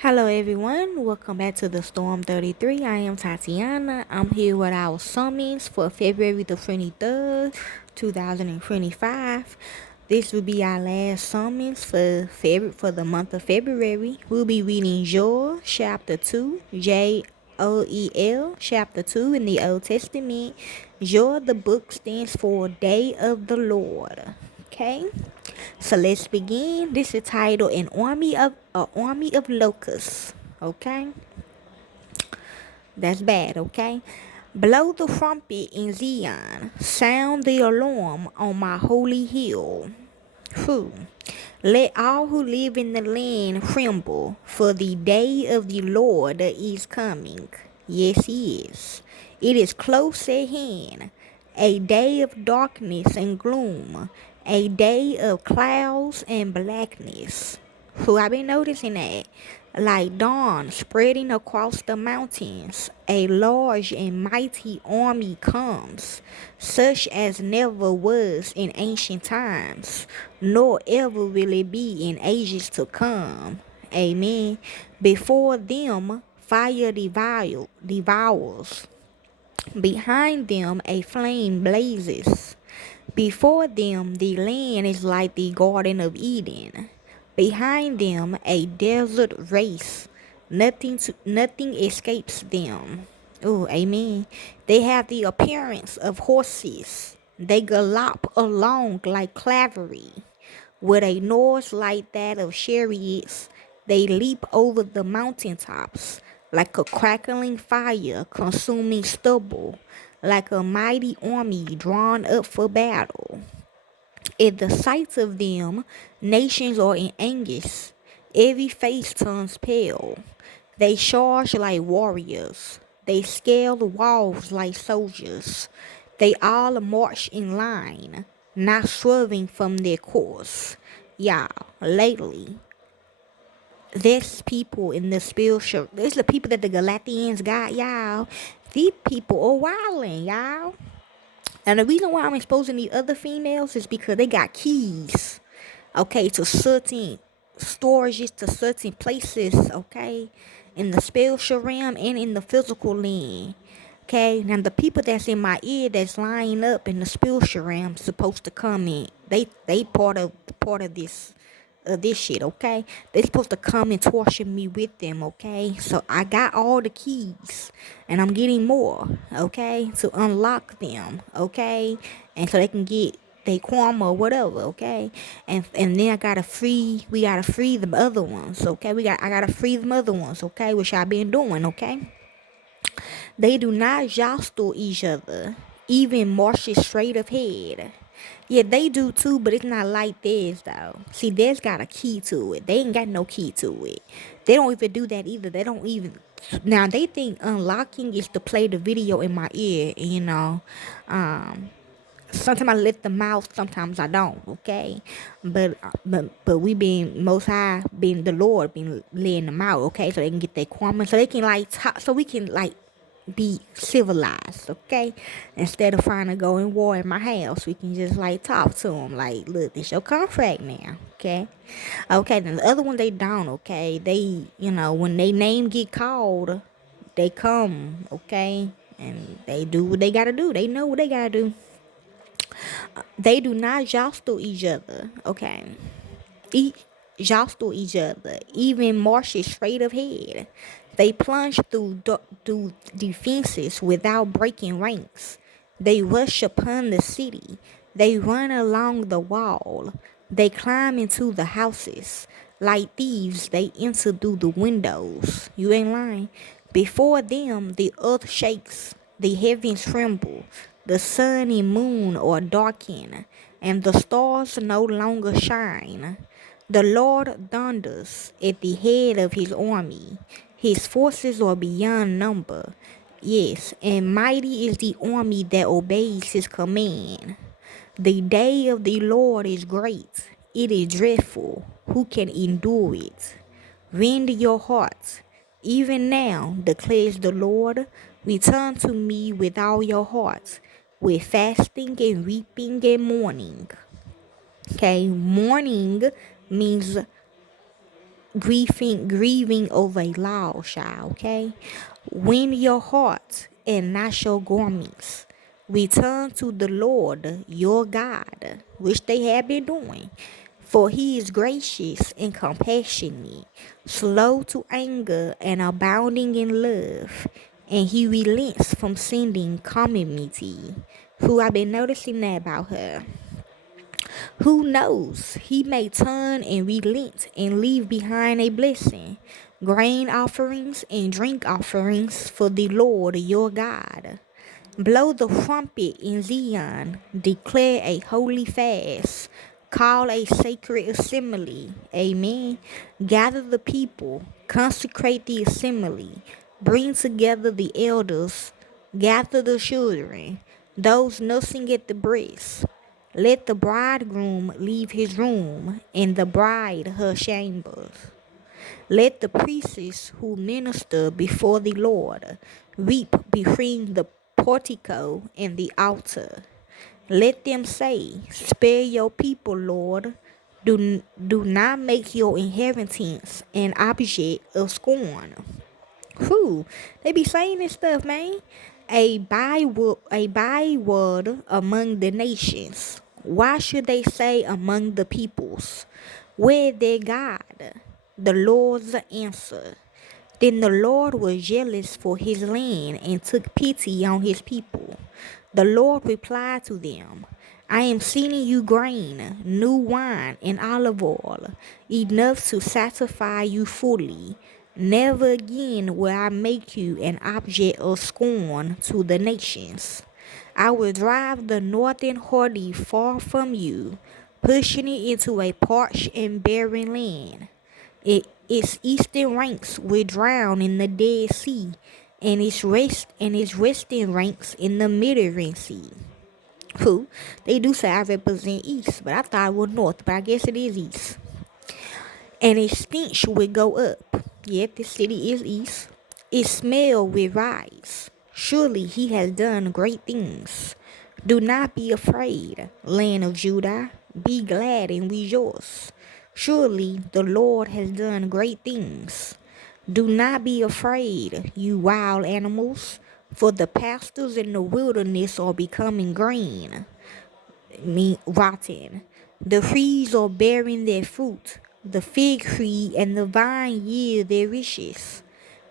Hello everyone, welcome back to the Storm 33. I am Tatiana. I'm here with our summons for February the 23rd, 2025. This will be our last summons for the month of February. We'll be reading Joel chapter 2, Joel chapter 2 in the Old Testament. Joel, the book, stands for Day of the Lord. Okay? So let's begin. This is titled An Army of Locusts. Okay? That's bad, okay? Blow the trumpet in Zion. Sound the alarm on my holy hill. Whew. Let all who live in the land tremble, for the day of the Lord is coming. Yes, he is. It is close at hand. A day of darkness and gloom. A day of clouds and blackness. So I've been noticing that. Like dawn spreading across the mountains, a large and mighty army comes, such as never was in ancient times, nor ever will it be in ages to come. Amen. Before them, fire devours. Behind them, a flame blazes. Before them, the land is like the Garden of Eden. Behind them, a desert race. Nothing escapes them. Oh, amen. They have the appearance of horses. They gallop along like cavalry. With a noise like that of chariots, they leap over the mountaintops like a crackling fire consuming stubble, like a mighty army drawn up for battle. At the sight of them, nations are in anguish. Every face turns pale. They charge like warriors. They scale the walls like soldiers. They all march in line, not swerving from their course. Y'all, lately, there's people in the spiritual. There's the people that the Galatians got, y'all. These people are wilding, y'all. And the reason why I'm exposing the other females is because they got keys, okay, to certain storages, to certain places, okay, in the spiritual realm and in the physical land. Okay, now the people that's in my ear that's lying up in the spiritual realm supposed to come in. They part of this shit, okay? They supposed to come and torture me with them, okay? So I got all the keys and I'm getting more, okay? To unlock them, okay? And so they can get they karma or whatever, okay? And then we gotta free the other ones, okay? I gotta free the other ones, okay? Which I've been doing, okay? They do not jostle each other, even marches straight ahead. Yeah, they do too, but it's not like theirs though. See, theirs got a key to it. They ain't got no key to it. They don't even do that either. They don't even. Now they think unlocking is to play the video in my ear. Um, sometimes I let them out, sometimes I don't. Okay, but we been most high, being the Lord, been letting them out. Okay, so they can get their karma, so they can like talk, so we can like be civilized, okay? Instead of trying to go in war in my house, we can just like talk to them. Like, look, this your contract now, okay? Okay, then the other one they don't, okay? They, when they name get called, they come, okay? And they do what they gotta do. They know what they gotta do. They do not jostle each other, okay? Each jostle each other, even marches straight ahead. They plunge through defenses without breaking ranks. They rush upon the city. They run along the wall. They climb into the houses. Like thieves, they enter through the windows. You ain't lying. Before them, the earth shakes. The heavens tremble. The sun and moon are darkened, and the stars no longer shine. The Lord thunders at the head of his army. His forces are beyond number. Yes, and mighty is the army that obeys his command. The day of the Lord is great. It is dreadful. Who can endure it? Rend your hearts. Even now, declares the Lord, return to me with all your hearts, with fasting and weeping and mourning. Okay, mourning means grieving over a lost child, okay? Win your heart and not your garments. Return to the Lord your God, which they have been doing. For he is gracious and compassionate, slow to anger and abounding in love, and he relents from sending calamity. Who I've been noticing that about her. Who knows? He may turn and relent and leave behind a blessing, grain offerings and drink offerings for the Lord your God. Blow the trumpet in Zion, declare a holy fast, call a sacred assembly. Amen. Gather the people, consecrate the assembly, bring together the elders, gather the children, those nursing at the breast. Let the bridegroom leave his room, and the bride her chambers. Let the priests who minister before the Lord weep between the portico and the altar. Let them say, spare your people, Lord. Do not make your inheritance an object of scorn. Who? They be saying this stuff, man. A byword among the nations. Why should they say among the peoples? Where their God? The Lord's answer. Then the Lord was jealous for his land and took pity on his people. The Lord replied to them, I am sending you grain, new wine, and olive oil, enough to satisfy you fully. Never again will I make you an object of scorn to the nations. I will drive the northern horde far from you, pushing it into a parched and barren land. Its eastern ranks will drown in the Dead Sea, and its resting ranks in the Mediterranean Sea. Who? They do say I represent east, but I thought it was north, but I guess it is east. And its stench will go up. Yet the city is east. Its smell will rise. Surely he has done great things. Do not be afraid, land of Judah. Be glad and rejoice. Surely the Lord has done great things. Do not be afraid, you wild animals, for the pastures in the wilderness are becoming green, rotten. The trees are bearing their fruit. The fig tree and the vine yield their riches.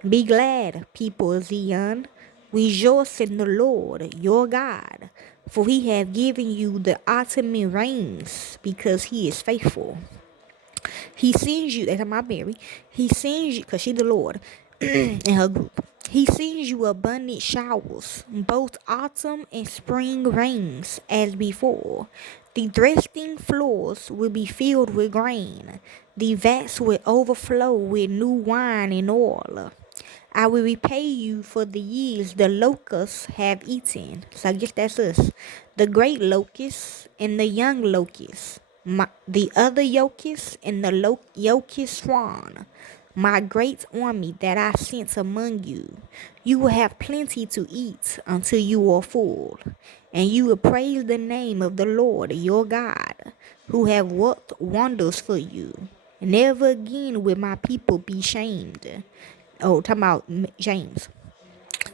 Be glad, people of Zion. Rejoice in the Lord your God, for he hath given you the ultimate rains, because he is faithful. He sends you, that's my Mary. He sends you, because she the Lord, in her group. He sends you abundant showers, both autumn and spring rains as before. The threshing floors will be filled with grain. The vats will overflow with new wine and oil. I will repay you for the years the locusts have eaten. So I guess that's us. The great locust and the young locust. The other locust and the locust swarm. My great army that I sent among you. You will have plenty to eat until you are full. And you will praise the name of the Lord your God, who have worked wonders for you. Never again will my people be shamed. Oh, talking about James.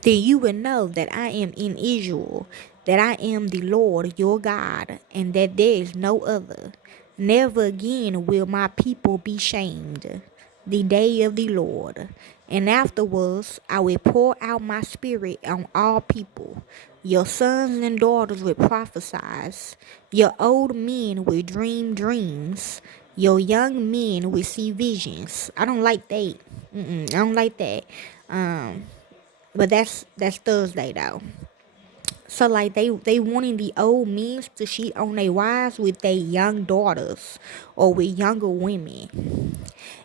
Then you will know that I am in Israel, that I am the Lord your God, and that there is no other. Never again will my people be shamed. The day of the Lord. And afterwards I will pour out my spirit on all people. Your sons and daughters will prophesy. Your old men will dream dreams. Your young men will see visions. I don't like that. I don't like that. But that's Thursday though. So like they wanting the old men to cheat on their wives with their young daughters or with younger women.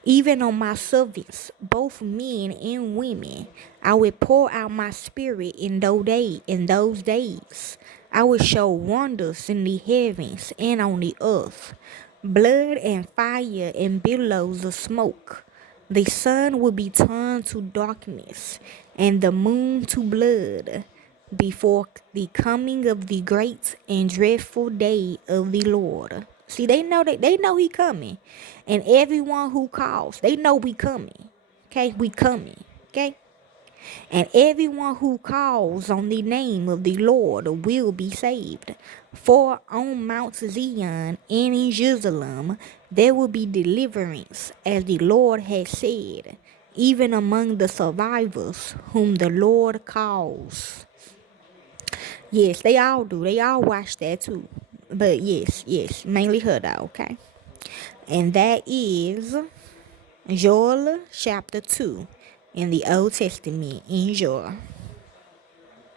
Even on my servants, both men and women, I will pour out my spirit in those days. I will show wonders in the heavens and on the earth, blood and fire and billows of smoke. The sun will be turned to darkness and the moon to blood before the coming of the great and dreadful day of the Lord. See, they know he coming. And everyone who calls, they know we coming. Okay, we coming. Okay? And everyone who calls on the name of the Lord will be saved. For on Mount Zion and in Jerusalem there will be deliverance, as the Lord has said, even among the survivors whom the Lord calls. Yes, they all do. They all watch that too. But yes, mainly her though, okay? And that is Joel chapter 2 in the Old Testament in Joel.